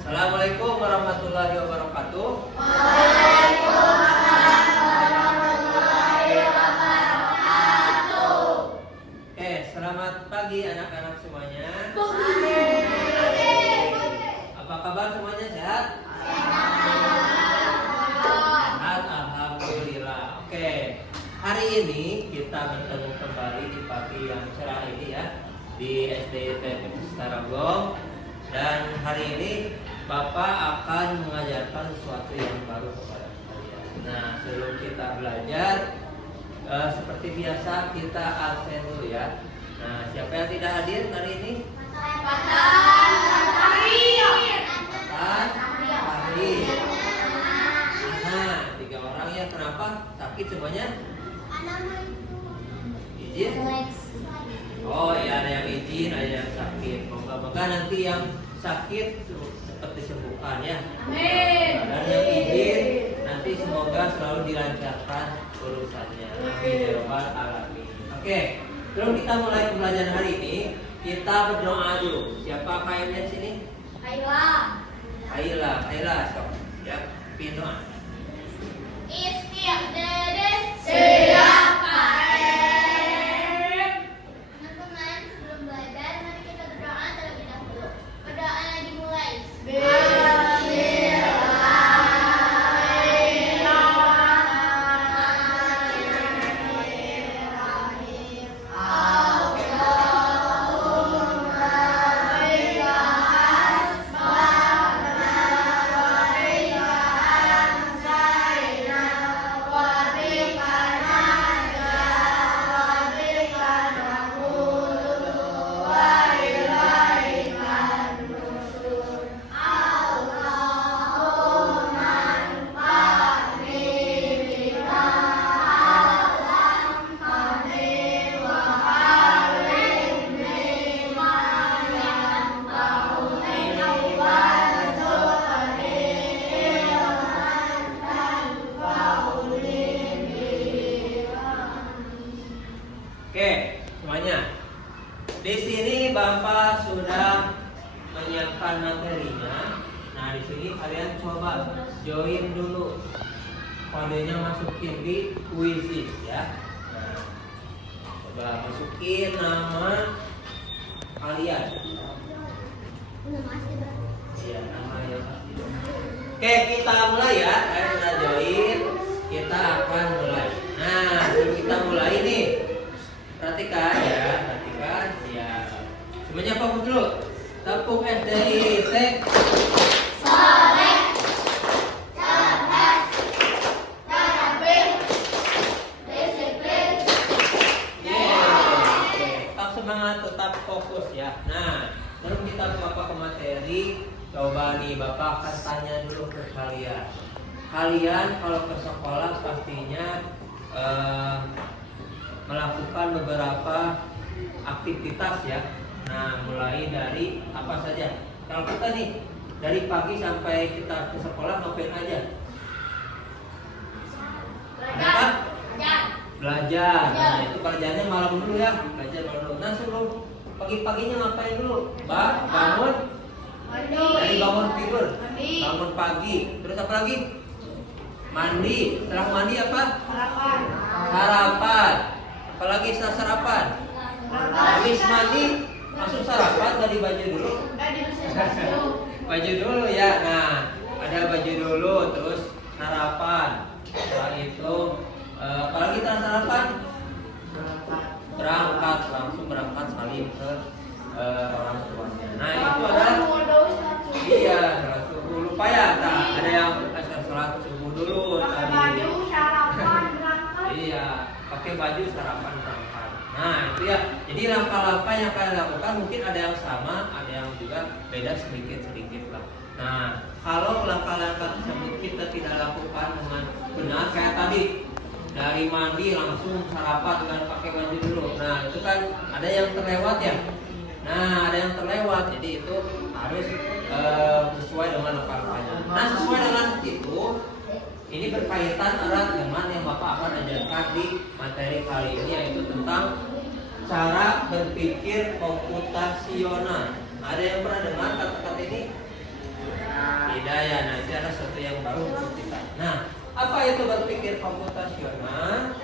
Assalamualaikum warahmatullahi wabarakatuh. Oke, selamat pagi anak-anak semuanya. Apa kabar semuanya, sehat? Sehat, alhamdulillah. Oke, hari ini kita bertemu kembali di pagi yang cerah ini ya, di SD TP Tarogong. Dan hari ini Bapak akan mengajarkan sesuatu yang baru kepada kalian. Nah, sebelum kita belajar, seperti biasa kita absen dulu ya. Nah, siapa yang tidak hadir hari ini? Nah, 3 orang ya. Kenapa? Sakit semuanya? Izin? Oh iya, ada yang izin, ada yang sakit. Moga-moga nanti yang sakit cepat disembuhkan ya. Amin. Dan yang izin nanti semoga selalu dilancarkan urusannya. Amin ya rabbal alamin. Oke, sebelum kita mulai pembelajaran hari ini, kita berdoa dulu. Siapa kayaknya di sini? Kaila, sok. Ya, pimpin doa. Teman-teman, sebelum belajar, mari kita berdoa terlebih dahulu. Berdoa dimulai. Oke, semuanya. Di sini Bapak sudah menyiapkan materinya. Nah, di sini kalian coba join dulu. Kodenya masukin di Quizzes ya. Nah, coba masukin nama kalian. Iya, nama yang pasti. Oke, kita mulai ya. Kalian sudah join, kita akan mulai. Nah, sebelum kita mulai nih, perhatikan ya. Semuanya fokus dulu. Tepuk SDIT. Tetap semangat, tetap fokus ya. Nah, sebelum kita Bapak ke materi, coba nih Bapak akan tanya dulu ke kalian. Kalian kalau ke sekolah pastinya melakukan beberapa aktivitas ya. Nah, mulai dari apa saja? Kalau kita nih dari pagi sampai kita ke sekolah ngapain aja? Belajar. Nah, itu kerjanya malam dulu ya. Belajar malam dulu. Nah, sebelum pagi-paginya ngapain dulu? Bangun. Dari bangun tidur. Bangun pagi. Terus apa lagi? Mandi. Setelah mandi apa? Sarapan. Apalagi setelah sarapan? Habis mandi langsung sarapan, tadi baju dulu. Baju dulu ya. Nah, ada baju dulu, terus sarapan. Setelah itu apalagi setelah sarapan? Langsung berangkat salim ke orang tuanya. Nah, itu adalah sholat subuh. Lupa ya, ada yang sholat subuh dulu tadi. Iya, pakai baju sarapan berangkat. Nah, itu ya. Jadi langkah-langkah yang kalian lakukan mungkin ada yang sama, ada yang juga beda sedikit-sedikit lah. Nah, kalau langkah-langkah tersebut kita tidak lakukan dengan benar kayak tadi, dari mandi langsung sarapan dengan pakai baju dulu. Nah, itu kan ada yang terlewat ya. Nah, ada yang terlewat. Jadi itu harus sesuai dengan langkah-langkahnya. Nah, sesuai dengan itu, ini berkaitan erat dengan yang Bapak akan ajarkan di materi kali ini, yaitu tentang cara berpikir komputasional. Ada yang pernah dengar kata-kata ini? Ya, nanti ada sesuatu yang baru untuk kita. Nah, apa itu berpikir komputasional?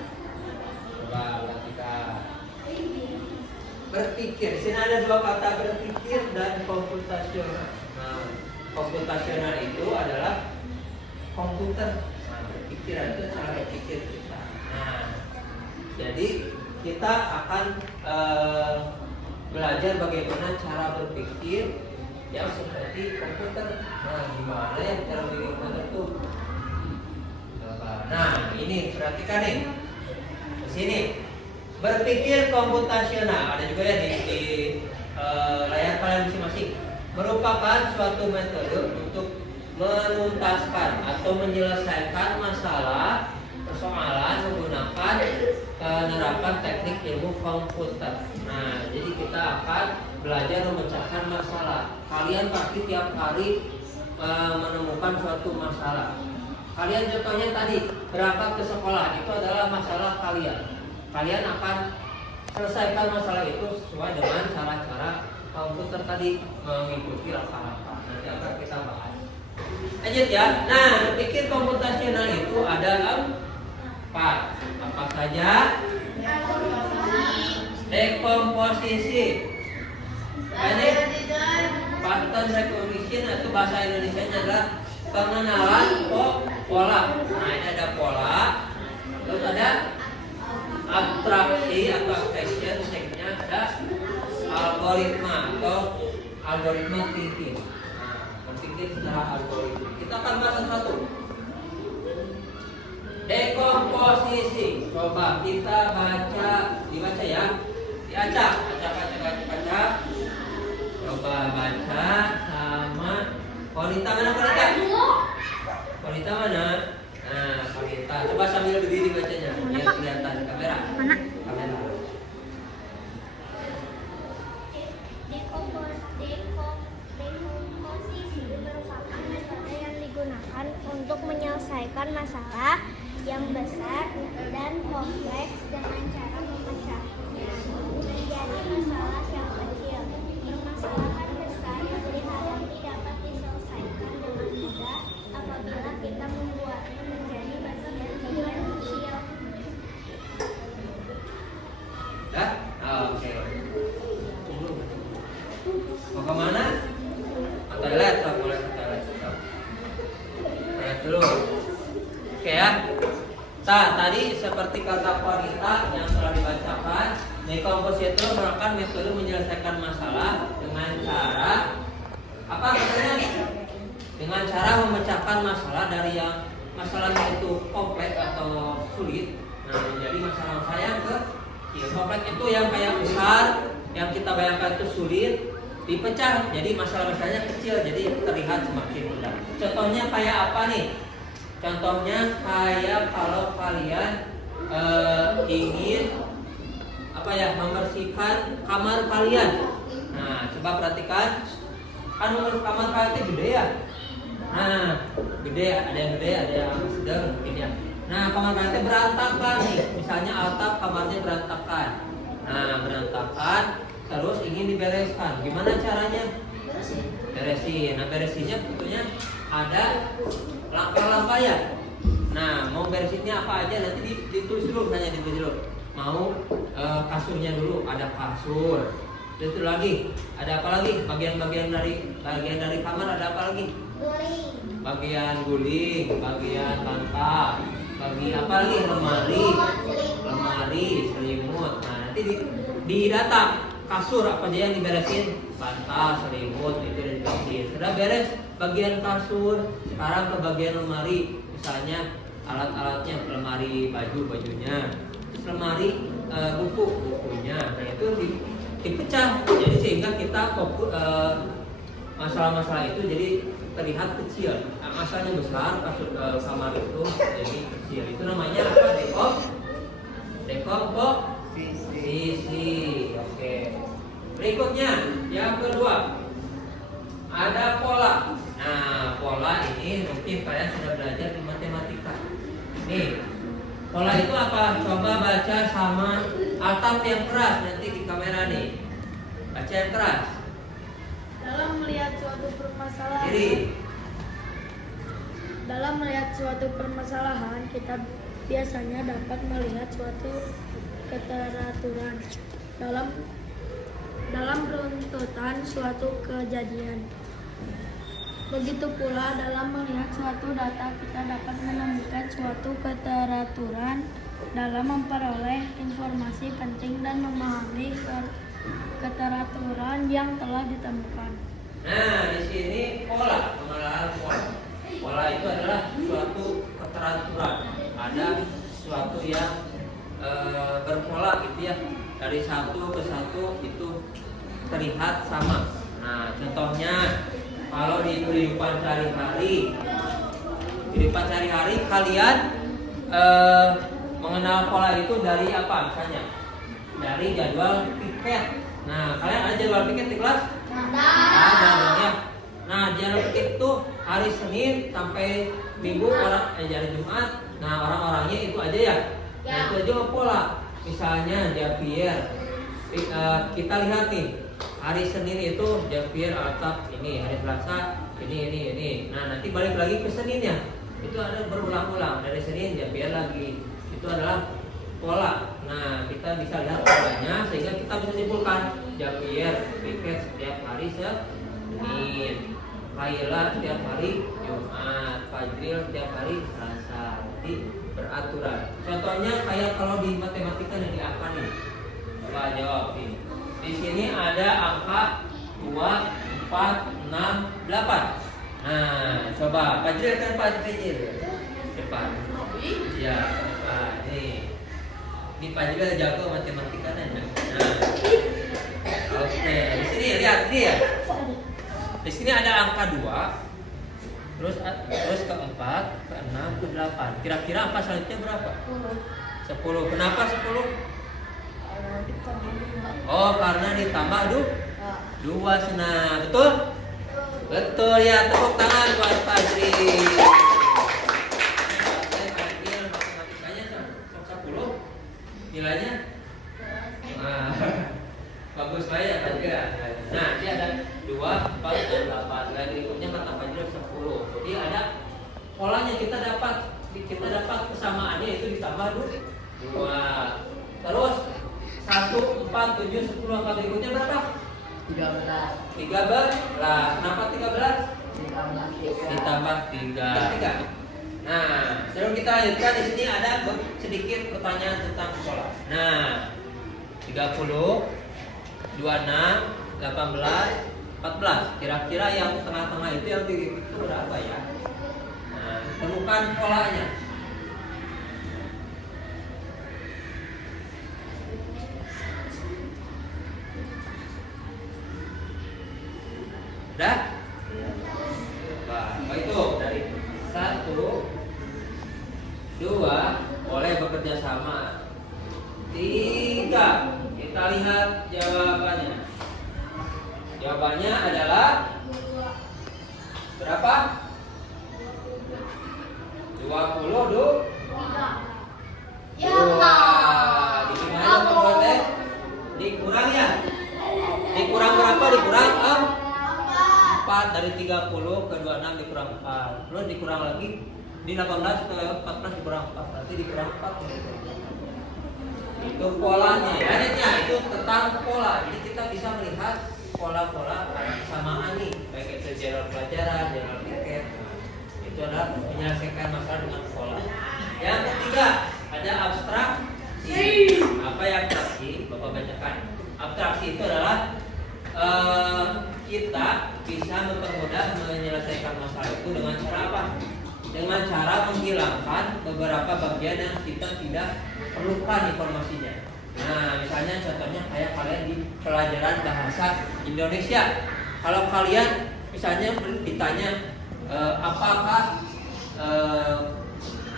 Coba perhatikan. Berpikir. Di sini ada dua kata, berpikir dan komputasional. Nah, komputasional itu adalah komputer. Nah, berpikir itu cara berpikir kita. Nah, jadi kita akan belajar bagaimana cara berpikir yang seperti komputer. Nah, gimana ya cara berpikir komputer itu? Nah, ini perhatikan nih. Di sini berpikir komputasional ada juga ya di layar kalian masing-masing. Merupakan suatu metode untuk menuntaskan atau menyelesaikan masalah persoalan menggunakan penerapan teknik ilmu komputer. Nah, jadi kita akan belajar memecahkan masalah. Kalian pasti tiap hari menemukan suatu masalah. Kalian contohnya tadi berangkat ke sekolah, itu adalah masalah kalian. Kalian akan selesaikan masalah itu sesuai dengan cara-cara komputer tadi, mengikuti langkah-langkah. Nanti akan kita bahas. Lanjut ya. Nah, berpikir komputasional itu ada empat. Apa saja? Dekomposisi. Ini pattern recognition atau bahasa Indonesianya adalah pengenalan pola. Nah, ini ada pola. Terus ada abstraksi atau abstraction, tekniknya ada algoritma atau algoritma thinking. Nah, berpikir secara algoritma. Kita akan bahas satu. Dekomposisi. Coba kita dibaca ya. Baca. Coba baca sama Konita mana Konita? Konita mana? Nah, Konita. Coba sambil berdiri bacanya. Biar kelihatan kamera. Mana? Kamera. Dekomposisi merupakan metode yang digunakan untuk menyelesaikan masalah yang besar dan kompleks dengan cara memecahnya menjadi masalah yang kecil. Permasalahan besar yang dihadapi dapat diselesaikan dengan mudah apabila kita membuatnya menjadi bagian-bagian kecil. Dah? Oke. Mau kemana? Toilet, boleh ke toilet. Toilet dulu. Oke ya. Nah, tadi seperti kata Konita yang telah dibacakan, dekomposisi itu merupakan metode menyelesaikan masalah dengan cara apa katanya? Dengan cara memecahkan masalah dari yang masalahnya itu kompleks atau sulit, nah menjadi masalah yang kecil. Kompleks itu yang kayak besar, yang kita bayangkan itu sulit, dipecah jadi masalah-masalahnya kecil, jadi terlihat semakin mudah. Contohnya kayak apa nih? Contohnya kayak kalau kalian ingin apa ya, membersihkan kamar kalian. Nah, coba perhatikan, kan kamar kalian itu gede ya. Nah, gede, ada yang gede, ada yang sedang mungkin ya. Nah, kamar kalian itu berantakan nih. Misalnya atap kamarnya berantakan. Nah, berantakan, terus ingin dibereskan. Gimana caranya? Beresin. Nah, beresinnya tentunya ada langkah-langkah ya. Nah, mau beresinnya apa aja nanti ditulis dulu, ditulis dulu. Mau kasurnya dulu, ada kasur. Terus lagi, ada apa lagi? Bagian dari kamar ada apa lagi? Guling. Bagian guling, bagian bantal, bagian apa lagi? Lemari, selimut. Nah, nanti di data kasur apa aja yang diberesin? Bantal, selimut itu diberesin. Sudah beres bagian kasur, sekarang ke bagian lemari. Misalnya alat-alatnya, lemari bajunya, lemari bukunya. Nah, itu dipecah. Jadi sehingga kita fokus masalah-masalah itu jadi terlihat kecil. Nah, masalahnya besar, kasur kamar itu jadi kecil. Itu namanya apa? Dekomposisi. Oke. Berikutnya yang kedua ada pola. Nah, pola ini mungkin kalian sudah belajar di matematika. Nih, pola itu apa? Coba baca sama atap yang keras nanti di kamera nih. Baca yang keras. Dalam melihat suatu permasalahan. Kiri. melihat suatu permasalahan, kita biasanya dapat melihat suatu keteraturan dalam runtutan suatu kejadian. Begitu pula dalam melihat suatu data, kita dapat menemukan suatu keteraturan dalam memperoleh informasi penting dan memahami keteraturan yang telah ditemukan. Nah, di sini pola, pengenalan pola. Pola itu adalah suatu keteraturan. Ada suatu yang berpola gitu ya. Dari satu ke satu itu terlihat sama. Nah, contohnya kalau di kehidupan sehari-hari kalian mengenal pola itu dari apa misalnya? Dari jadwal piket. Nah, kalian ada jadwal piket di kelas? Ada dong ya. Nah, jadwal piket itu hari Senin sampai Minggu hari Jumat. Nah, orang-orangnya itu aja ya. Nah, itu aja pola. Misalnya Javier, kita lihat nih hari Senin itu Javier Altaf ini, hari Selasa ini. Nah, nanti balik lagi ke Seninnya. Itu ada berulang-ulang dari Senin Javier lagi. Itu adalah pola. Nah, kita bisa lihat polanya sehingga kita bisa simpulkan Javier piket setiap hari Senin, Kaila setiap hari Jumat, Fajril setiap hari Selasa. Jadi beraturan. Contohnya kayak kalau di matematika dan di angka nih. Coba jawab ini. Di sini ada angka 2, 4, 6, 8. Nah, coba Fajril kan Fajril depan. Ya, ini. Di Fajril jago matematika kan. Nah. Oke, di sini lihat ini ya. Di sini ada angka 2. Terus ke 4, ke 6, ke 8. Kira-kira angka selanjutnya berapa? 10. Kenapa 10? Oh, karena ditambah 2 senang. Betul? Betul ya, tepuk tangan buat Fajri. Matematikanya 10 nilainya. Nah, bagus banget Fajri. Nah, dia ada 2, 4, dan 8. Dan berikutnya kata Fajri 10. Jadi ada polanya kita dapat kesamaannya itu ditambah 2. Terus 1, 4, 7, 10 angka berikutnya berapa? 13. Kenapa 13? Ditambah 3. Nah, sebelum kita lanjutkan di sini ada sedikit pertanyaan tentang pola. Nah, 30, 26, 18, 14. Kira-kira yang tengah-tengah itu yang itu berapa ya? Nah, temukan polanya. Udah? Apa itu? Dari 1, 2 boleh bekerja sama. 3, kita lihat jawabannya. Jawabannya adalah berapa? 20, 2. Di gimana membuatnya? Dikurang ya? Dikurang berapa? Dikurang 4. Dari 30 ke 26 dikurang 4. Terus dikurang lagi di 18 ke 14 dikurang 4. Berarti dikurang 4. Itu polanya ya. Itu tentang pola. Jadi kita bisa melihat pola-pola kesamaan nih, baik itu jadwal pelajaran, jadwal piket. Itu adalah menyelesaikan masalah dengan pola. Yang ketiga ada abstraksi. Apa yang abstraksi? Bapak bacakan. Abstraksi itu adalah kita bisa mempermudah menyelesaikan masalah itu dengan cara apa? Dengan cara menghilangkan beberapa bagian yang kita tidak perlukan informasinya. Nah, misalnya contohnya kayak kalian di pelajaran bahasa Indonesia. Kalau kalian misalnya ditanya apakah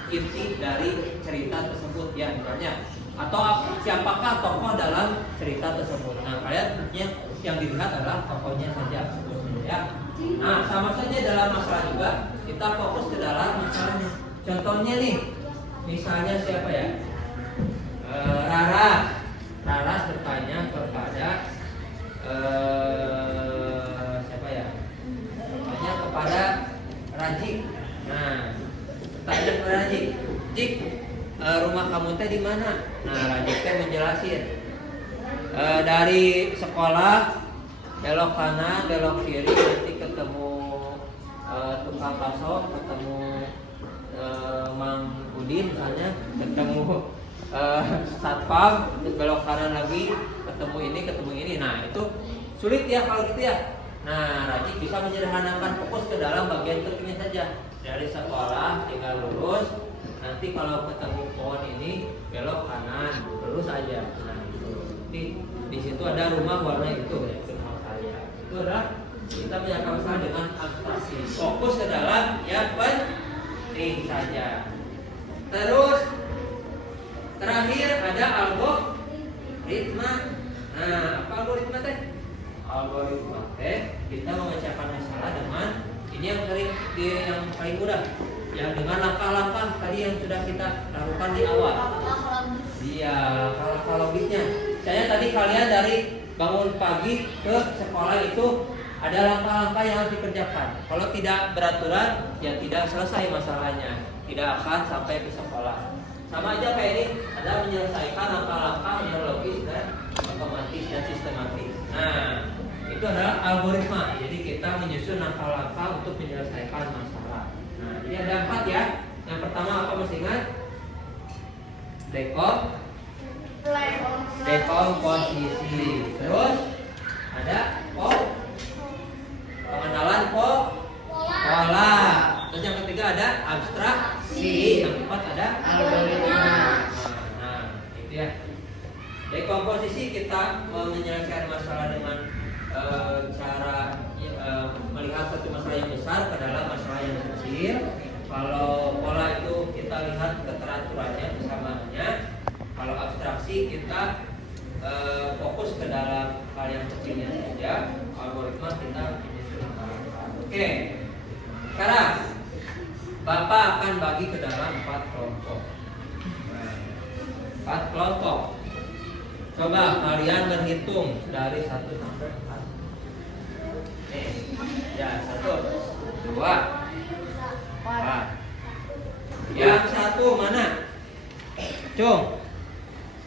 inti dari cerita tersebut ya misalnya, atau siapakah tokoh dalam cerita tersebut. Nah, kalian yang dilihat adalah tokohnya saja ya. Nah, sama saja dalam masalah juga kita fokus ke dalam masalahnya. Contohnya nih, misalnya siapa ya? Rara bertanya kepada siapa ya? Bertanya kepada Raji. Nah, rumah kamu teh di mana? Nah, Rajik teh menjelasin. Dari sekolah belok kanan, belok kiri, nanti ketemu tukang bakso, ketemu Mang Udin misalnya, ketemu satpam, terus belok kanan lagi, ketemu ini. Nah, itu sulit ya kalau gitu ya. Nah, Rajik bisa menyederhanakan, fokus ke dalam bagian pentingnya saja. Dari sekolah tinggal lurus, nanti kalau ketemu pohon ini belok kanan, lurus aja. Nah, itu. Di situ ada rumah warna itu ya, rumah saya. Itu adalah kita menyelesaikan masalah dengan abstraksi. Fokus ke dalam yang penting saja. Terus terakhir ada algoritma. Nah, apa algoritma teh? Algoritma teh kita memecahkan masalah dengan ini yang paling mudah. Yang dengan langkah-langkah tadi yang sudah kita lakukan di awal. Iya, langkah logisnya. Saya tadi kalian dari bangun pagi ke sekolah itu ada langkah-langkah yang harus dikerjakan. Kalau tidak beraturan, ya tidak selesai masalahnya. Tidak akan sampai ke sekolah. Sama aja kayak ini, ada menyelesaikan langkah-langkah yang logis dan otomatis dan sistematis. Nah, itu adalah algoritma. Jadi kita menyusun langkah-langkah untuk menyelesaikan masalah. Nah, jadi ada 4 ya. Yang pertama apa masih ingat? Dekomposisi. Terus ada pengenalan pola. Terus yang ketiga ada abstraksi. Yang keempat ada algoritma. Nah, itu ya. Dekomposisi kita menyelesaikan masalah dengan cara melihat satu masalah yang besar ke dalam masalah yang kecil. Kalau pola itu kita lihat keteraturannya, kesamaannya. Kalau abstraksi kita fokus ke dalam hal yang kecilnya saja. Algoritma kita menyusun langkah-langkah. Oke. Sekarang Bapak akan bagi ke dalam 4 kelompok. 4 kelompok. Coba kalian berhitung dari 1 sampai 4. Ya, 1, 2, 4. Yang satu mana? Cung.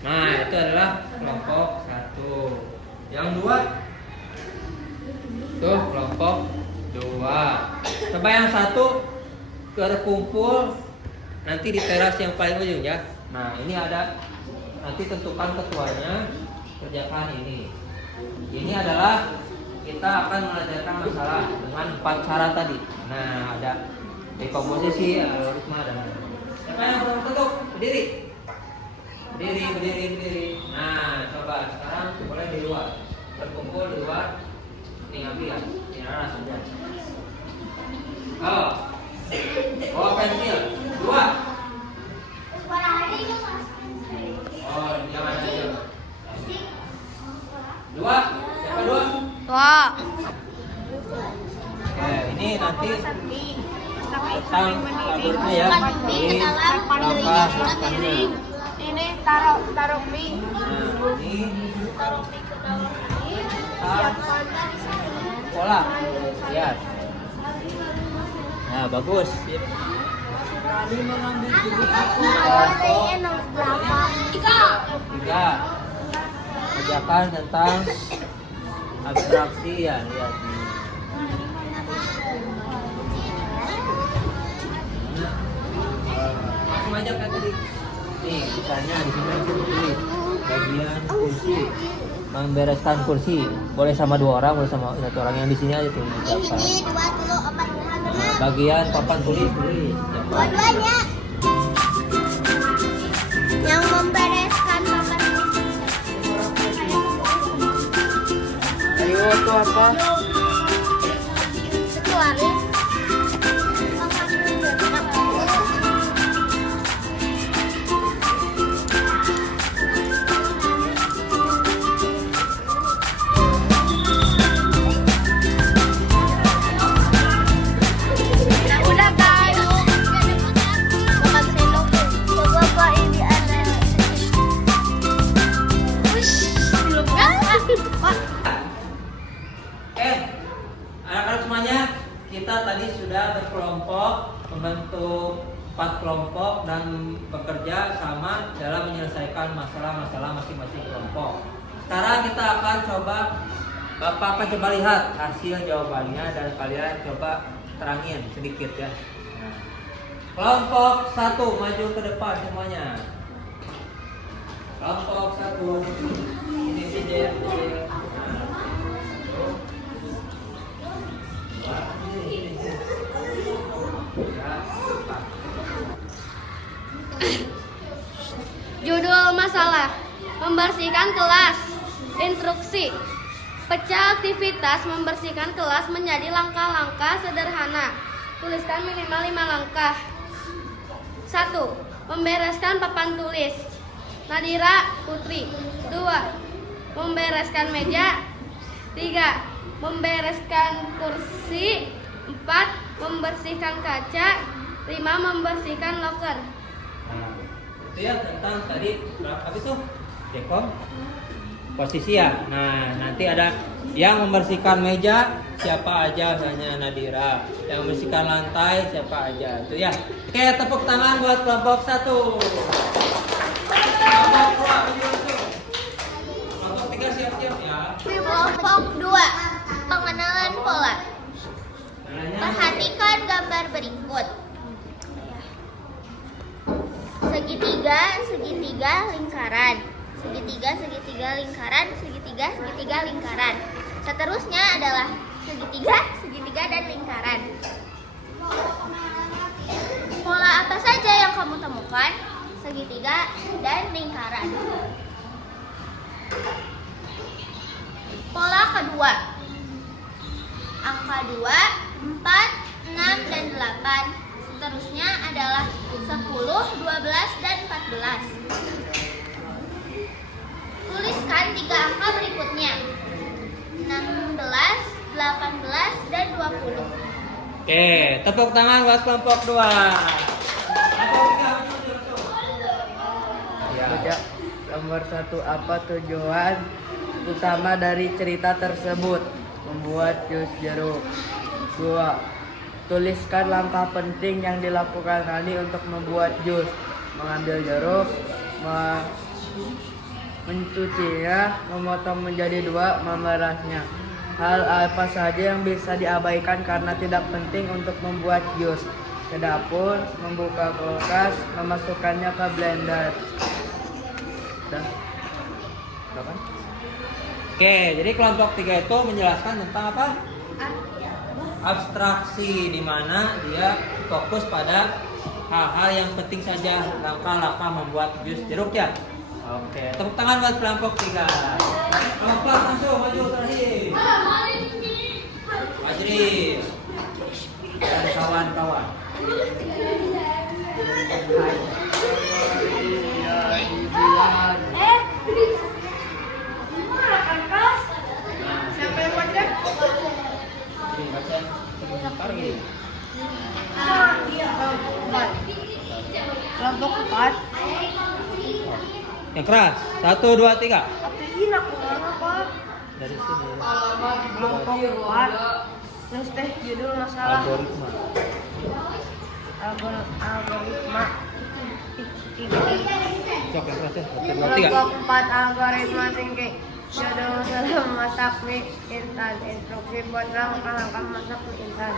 Nah, itu adalah kelompok 1. Yang 2 itu kelompok 2. Coba yang 1 terkumpul nanti di teras yang paling ujung ya. Nah, ini ada, nanti tentukan ketuanya, kerjakan ini. Ini adalah kita akan mengajarkan masalah dengan 4 cara tadi. Nah, ada dekomposisi, algoritma dan siapa yang belum tentu? Berdiri. Nah, coba sekarang boleh di luar. Terkumpul di luar. Ini ngambil ya. Ini langsung aja. Bawa pensil. 2. Oh, jangan aja. 2. Siapa 2? Wah. Oke, ini nanti tentang algoritma ya. Ini langkah-langkahnya. Ini taruh mie. Nah, ini Taruh mie ke dalam air. pola. Lihat. Nah, bagus. Nomor berapa? 3. Kerjakan tentang abstraksi ya, lihat nih. Langsung aja kan tadi. Nih, misalnya di sini tulis bagian kursi, membereskan kursi. Boleh sama 2 orang, boleh sama 1 orang. Yang di sini aja tuh. Ini 2 dulu, 4 Nah, bagian papan tulis. Dua-duanya. Yang membereskan papan Ayo tuh apa? tulis. Udah kan? Makan sendok. Coba Pak ini ada. Wush, belum kan? Pak. Anak-anak semuanya, kita tadi sudah berkelompok membentuk 4 kelompok dan bekerja sama dalam menyelesaikan masalah-masalah masing-masing kelompok. Sekarang kita akan coba, Bapak akan coba lihat hasil jawabannya dan kalian coba terangin sedikit ya. Nah, kelompok 1 maju ke depan semuanya. Kelompok 1 ini Jen. Judul masalah: membersihkan kelas. Instruksi: pecah aktivitas membersihkan kelas menjadi langkah-langkah sederhana. Tuliskan minimal 5 langkah. 1. Membereskan papan tulis. Nadira Putri. 2. Membereskan meja. 3. Membereskan kursi. 4. Membersihkan kaca. 5. Membersihkan loker. Itu ya tentang tadi apa itu? Dekom posisi ya. Nah, nanti ada yang membersihkan meja siapa aja, misalnya Nadira. Yang membersihkan lantai siapa aja. Itu ya. Oke, tepuk tangan buat kelompok 1. Kelompok 2 maju langsung. Kelompok 3 siap-siap ya. Kelompok 2. Pengenalan pola. Perhatikan gambar berikut. Segitiga, segitiga, lingkaran. Segitiga, segitiga, lingkaran. Segitiga, segitiga, lingkaran. Seterusnya adalah segitiga, segitiga, dan lingkaran. Pola apa saja yang kamu temukan? Segitiga dan lingkaran. Pola kedua. Angka 2, 4, 6, dan 8. Seterusnya adalah 10, 12, dan 14. Tuliskan 3 angka berikutnya: 16, 18, dan 20. Oke, tepuk tangan buat kelompok 2. Ya. Nomor 1, apa tujuan utama dari cerita tersebut? Membuat jus jeruk. 2. Tuliskan langkah penting yang dilakukan Rani untuk membuat jus. Mengambil jeruk, mencucinya, memotong menjadi 2, memerasnya. Hal apa saja yang bisa diabaikan karena tidak penting untuk membuat jus? Ke dapur, membuka kulkas, memasukkannya ke blender. Dah. Kapan? Oke, jadi kelompok 3 itu menjelaskan tentang apa? Abstraksi, di mana dia fokus pada hal-hal yang penting saja, langkah-langkah membuat jus jeruk ya. Oke, tepuk tangan buat kelompok 3. Kelompok langsung maju terakhir. Majri dan kawan-kawan. Siapa yang baca? Ini baca sebentar gini. Kelompok 4. Yang keras. 1, 2, 3. Apiin aku apa? Dari sini. Kelompok 4. Terus teh judul masalah Algoritma. algoritma. Cok yang keras ya. 1, 2, 3. Kelompok 4 algoritma thinking. Judul masalah masak mie instan. Instruksi buat langkah-langkah masak mie instan.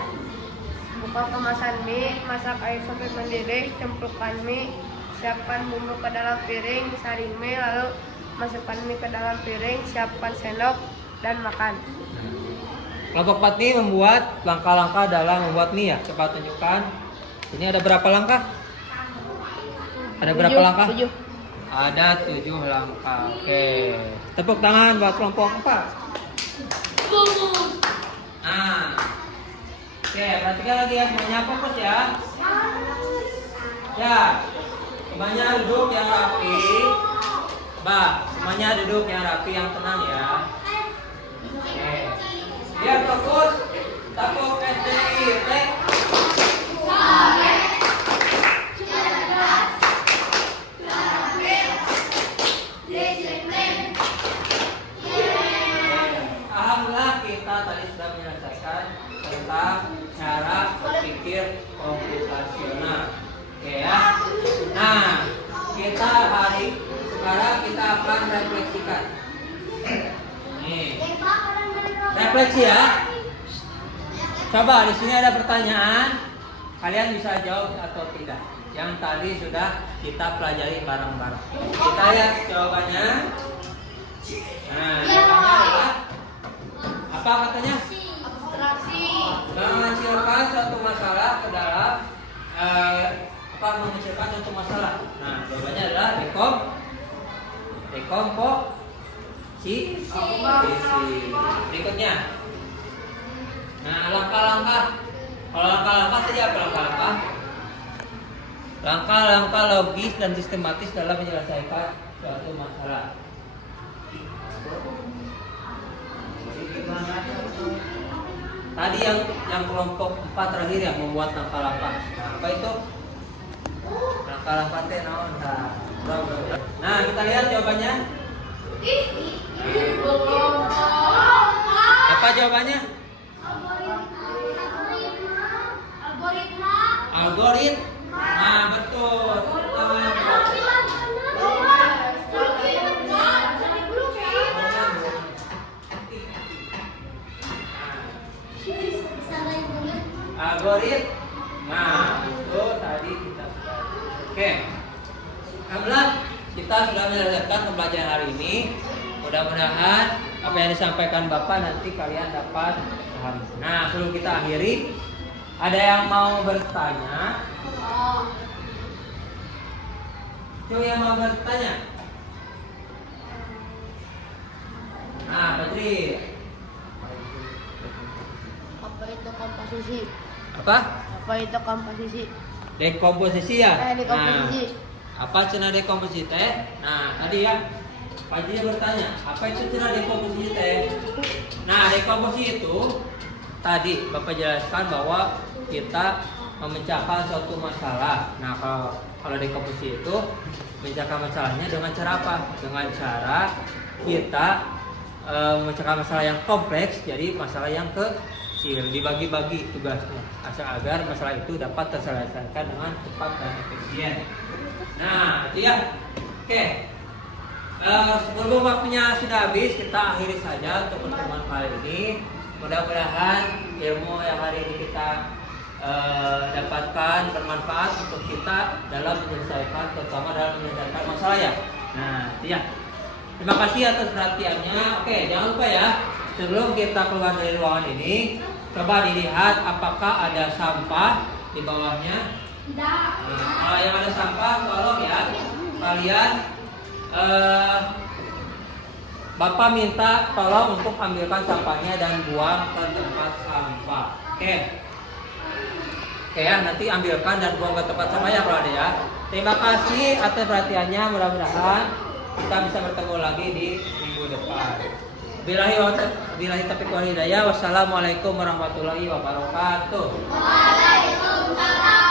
Buka kemasan mie, masak air sampai mendidih, cemplungkan mie, siapkan bumbu ke dalam piring, saring mie, lalu masukkan mie ke dalam piring, siapkan sendok, dan makan. Kelompok 4 ini membuat langkah-langkah dalam membuat mie ya. Coba tunjukkan. Ini ada berapa langkah? Ada berapa langkah? 7. Ada 7 langkah. Oke. Tepuk tangan buat kelompok 4. Nah. Oke, perhatikan lagi ya, semuanya fokus ya. Ya. Semuanya duduk yang rapi. Semuanya duduk yang rapi, yang tenang ya. Oke. Biar fokus. Tepuk SDIT. Alhamdulillah kita tadi sudah menyelesaikan tentang cara berpikir komputasional. Oke ya. Nah, kita sekarang kita akan refleksikan. Nih. Refleksi ya. Coba di sini ada pertanyaan. Kalian bisa jawab atau tidak. Yang tadi sudah kita pelajari bareng-bareng. Kita lihat jawabannya. Nah, jawabannya adalah apa katanya? Abstraksi. Menghasilkan suatu masalah ke dalam menghasilkan suatu masalah. Nah, jawabannya adalah dekomposisi. Berikutnya. Nah, langkah-langkah. Kalau langkah-langkah tadi apa langkah-langkah? Langkah-langkah logis dan sistematis dalam menyelesaikan suatu masalah. Tadi yang kelompok 4 terakhir yang membuat langkah-langkah. Nah, apa itu? Langkah-langkah teh naon? Nah, kita lihat jawabannya. Apa jawabannya? Algoritma. Nah, betul. Algoritma. Nah, itu tadi kita sudah. Oke. Alhamdulillah kita sudah menyelesaikan pembelajaran hari ini. Mudah-mudahan apa yang disampaikan Bapak nanti kalian dapat paham. Nah, sebelum kita akhiri, ada yang mau bertanya? Coba yang mau bertanya. Nah, Patri. Apa itu komposisi? Apa? Apa itu komposisi? Dekomposisi ya? Dekomposisi. Nah, apa cina dekomposisi teh? Nah, tadi ya Pak Ji bertanya, apa itu cina dekomposisi teh? Nah, dekomposisi itu tadi Bapak jelaskan bahwa kita memecahkan suatu masalah. Nah, kalau dekomposisi itu memecahkan masalahnya dengan cara apa? Dengan cara kita memecahkan masalah yang kompleks jadi masalah yang kecil, dibagi-bagi tugasnya agar masalah itu dapat terselesaikan dengan cepat dan efisien. Nah, itu ya. Oke. Sebelum waktunya sudah habis, kita akhiri saja untuk pertemuan kali ini. Mudah-mudahan ilmu yang hari ini kita dapatkan bermanfaat untuk kita dalam menyelesaikan, terutama dalam menyelesaikan masalah ya. Nah, itu ya. Terima kasih atas perhatiannya. Oke, jangan lupa ya, sebelum kita keluar dari ruangan ini, coba dilihat apakah ada sampah di bawahnya. Tidak. Nah, kalau yang ada sampah, tolong ya kalian Bapak minta tolong untuk ambilkan sampahnya dan buang ke tempat sampah. Oke ya, nanti ambilkan dan buang ke tempat sampah ya kalau ada ya. Terima kasih atas perhatiannya. Mudah-mudahan kita bisa bertemu lagi di minggu depan. Billahi taufiq wal hidayah. Wassalamualaikum warahmatullahi wabarakatuh. Waalaikumsalam.